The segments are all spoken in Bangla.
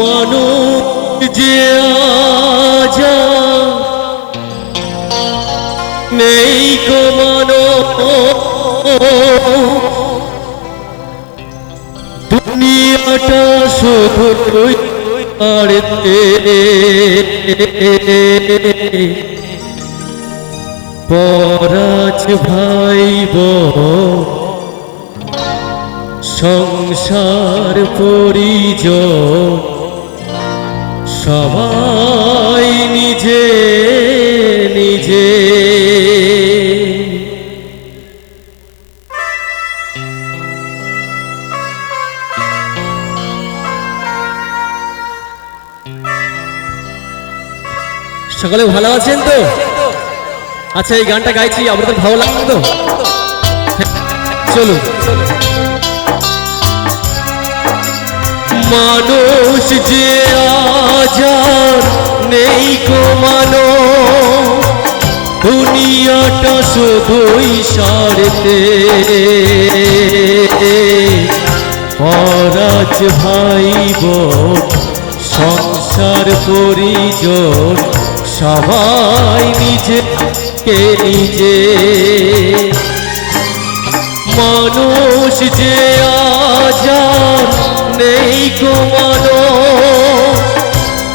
মানুষ যে আজ নেই কো দুনিয়াটা শুধুই আড়তে পরাজ ভাইব সংসার পরিজন সবাই নিজে নিজে। সকলে ভালো আছেন তো? আচ্ছা, এই গানটা গাইছি আপনাদের ভালো লাগবে তো? চলুন। মানুষ যে আজ নেই কো দুনিয়াটা শুধুই সারতে পরাজ ভাইব সংসার পরিজন সবাই নিজেকে নিজে। মানুষ যে আজ নেই কো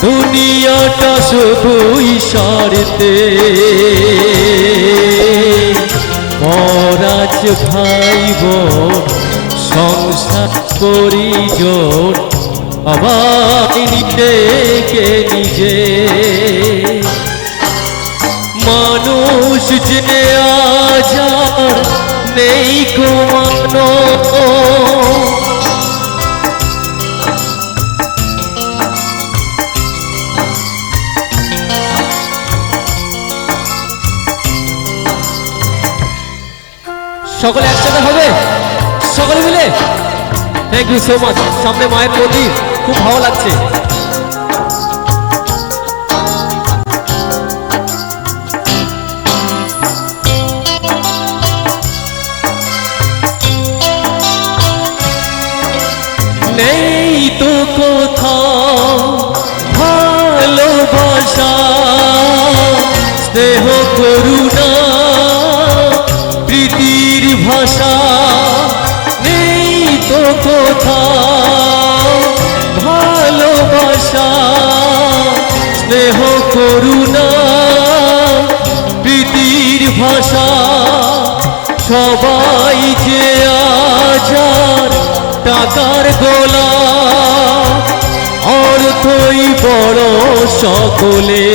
দুনিয়াটা শুধুই সারতে পরাজ ভাইব সংসার পরিজন সবাই নিজেকে নিজে। মানুষ যে আজ নেই কো সকলে একসাথে হবে, সকলে মিলে। Thank you so much. সামনে মায়ের মন্দির, খুব ভালো লাগছে। নেই তো কোথাও ভালোবাসা স্নেহ করুণা প্রীতির ভাষা, নেই তো কোথাও ভালোবাসা স্নেহ করুণা প্রীতির ভাষা। সবাই যে আজ টাকার গোলা অর্থই বড় সকলে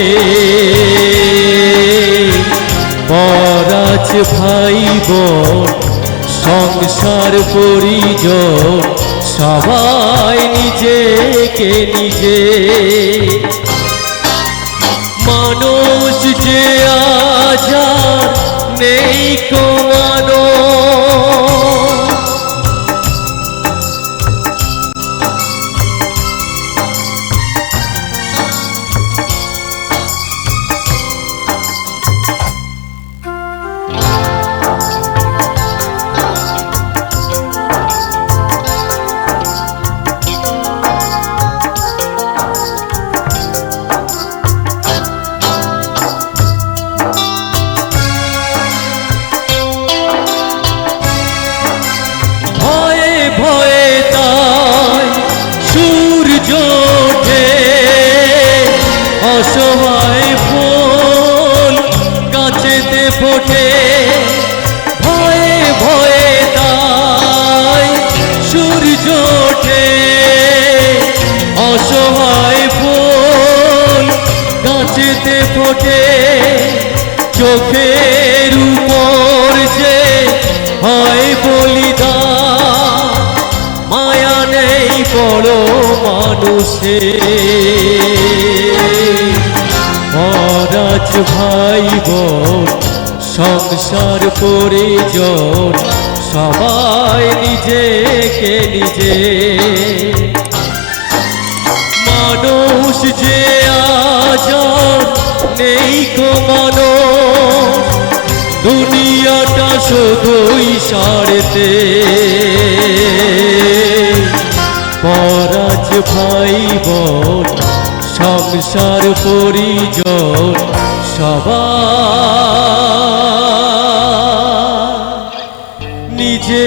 পরাজ ভাইব সংসার পরিজন সবাই নিজেকে নিজে। মানুষ যে আজ নেই কো অসহায় ফুল গাছেতে ফোটে ভয়ে ভয়ে তাই সূর্য ওঠে। অসহায় ফুল গাছেতে ফোটে চোখের উপর যে হয় বলিদান, মায়া নেই বড় মানুষের পরাজ ভাইব সংসার পরিজন সবাই নিজেকে নিজে। মানুষ যে আজ নেই কো দুনিয়াটা শুধুই সারতে পরাজ আজ ভাই বোন সংসার পরিজন সবার নিজে